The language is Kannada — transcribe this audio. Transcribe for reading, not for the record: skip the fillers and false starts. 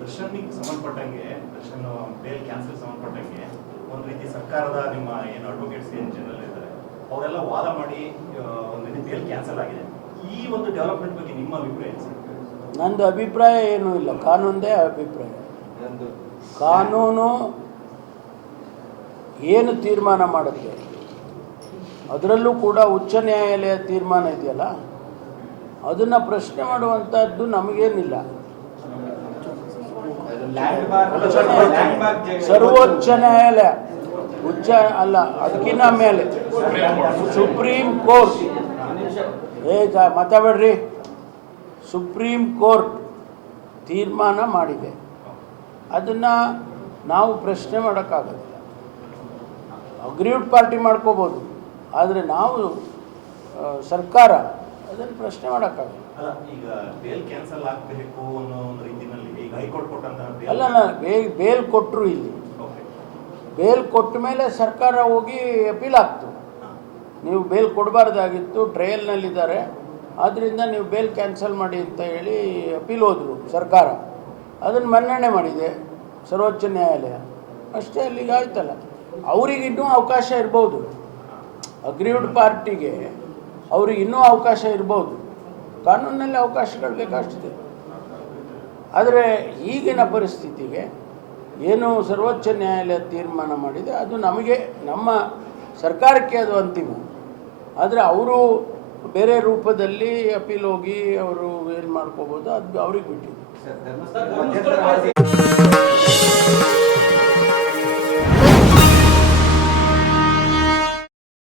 ದರ್ಶನ್ಗೆ ಸಂಬಂಧಪಟ್ಟಂಗೆ ದರ್ಶನ್ ಬೇಲ್ ಕ್ಯಾನ್ಸಲ್ ಸಂಬಂಧಪಟ್ಟಂಗೆ ಒಂದು ರೀತಿ ಸರ್ಕಾರದ ನಿಮ್ಮ ಏನು ಅಡ್ವೊಕೇಟ್ಸ್ ಏನು ಜನರಲ್ ಇದ್ದಾರೆ ಅವರೆಲ್ಲ ವಾದ ಮಾಡಿ ಒಂದು ರೀತಿ ಬೇಲ್ ಕ್ಯಾನ್ಸಲ್ ಆಗಿದೆ. ಈ ಒಂದು ಡೆವಲಪ್ಮೆಂಟ್ ಬಗ್ಗೆ ನಿಮ್ಮ ಅಭಿಪ್ರಾಯ ಏನು ಸರ್? ನಂದು ಅಭಿಪ್ರಾಯ ಏನೂ ಇಲ್ಲ, ಕಾನೂನದೇ ಅಭಿಪ್ರಾಯ. ಕಾನೂನು ಏನು ತೀರ್ಮಾನ ಮಾಡುತ್ತೆ, ಅದರಲ್ಲೂ ಕೂಡ ಉಚ್ಚ ನ್ಯಾಯಾಲಯ ತೀರ್ಮಾನ ಇದೆಯಲ್ಲ, ಅದನ್ನು ಪ್ರಶ್ನೆ ಮಾಡುವಂಥದ್ದು ನಮಗೇನಿಲ್ಲ. ಸರ್ವೋಚ್ಚ ನ್ಯಾಯಾಲಯ, ಉಚ್ಚ ಅಲ್ಲ, ಅದಕ್ಕಿಂತ ಮೇಲೆ ಸುಪ್ರೀಂ ಕೋರ್ಟ್, ಮಾತಾಡಬೇಡ್ರಿ, ಸುಪ್ರೀಂ ಕೋರ್ಟ್ ತೀರ್ಮಾನ ಮಾಡಿದೆ. ಅದನ್ನು ನಾವು ಪ್ರಶ್ನೆ ಮಾಡೋಕ್ಕಾಗೋದಿಲ್ಲ. ಅಗ್ರೀವ್ಡ್ ಪಾರ್ಟಿ ಮಾಡ್ಕೋಬೋದು, ಆದರೆ ನಾವು ಸರ್ಕಾರ ಅದನ್ನು ಪ್ರಶ್ನೆ ಮಾಡೋಕ್ಕಾಗಲ್ಲ. ಈಗ ಬೇಲ್ ಕ್ಯಾನ್ಸಲ್ ಆಗಬೇಕು ಅನ್ನೋ ಒಂದು ರೀತಿಯಲ್ಲಿ ಈಗ ಹೈಕೋರ್ಟ್ ಕೊಟ್ಟಂತ ಅಲ್ಲ, ಬೇಲ್ ಕೊಟ್ಟರು, ಇಲ್ಲಿ ಬೇಲ್ ಕೊಟ್ಟ ಮೇಲೆ ಸರ್ಕಾರ ಹೋಗಿ ಅಪೀಲ್ ಆಗ್ತು. ನೀವು ಬೇಲ್ ಕೊಡಬಾರ್ದಾಗಿತ್ತು, ಟ್ರಯಲ್ನಲ್ಲಿದ್ದಾರೆ, ಆದ್ದರಿಂದ ನೀವು ಬೇಲ್ ಕ್ಯಾನ್ಸಲ್ ಮಾಡಿ ಅಂತ ಹೇಳಿ ಅಪೀಲ್ ಹೋದರು ಸರ್ಕಾರ. ಅದನ್ನು ಮನ್ನಣೆ ಮಾಡಿದೆ ಸರ್ವೋಚ್ಚ ನ್ಯಾಯಾಲಯ. ಅಷ್ಟೇ, ಅಲ್ಲಿಗೆ ಆಯ್ತಲ್ಲ. ಅವ್ರಿಗೆ ಇನ್ನೂ ಅವಕಾಶ ಇರ್ಬೋದು, ಅಗ್ರೀವ್ಡ್ ಪಾರ್ಟಿಗೆ ಅವ್ರಿಗೆ ಇನ್ನೂ ಅವಕಾಶ ಇರ್ಬೋದು, ಕಾನೂನಿನಲ್ಲಿ ಅವಕಾಶಗಳು ಬೇಕಷ್ಟಿದೆ. ಆದರೆ ಈಗಿನ ಪರಿಸ್ಥಿತಿಗೆ ಏನು ಸರ್ವೋಚ್ಚ ನ್ಯಾಯಾಲಯ ತೀರ್ಮಾನ ಮಾಡಿದೆ ಅದು ನಮಗೆ, ನಮ್ಮ ಸರ್ಕಾರಕ್ಕೆ ಅದು ಅಂತಿಮ. ಆದರೆ ಅವರು ಬೇರೆ ರೂಪದಲ್ಲಿ ಅಪೀಲ್ ಹೋಗಿ ಅವರು ಏನು ಮಾಡ್ಕೋಬೋದು, ಅದು ಅವ್ರಿಗೆ ಬಿಟ್ಟಿದೆ.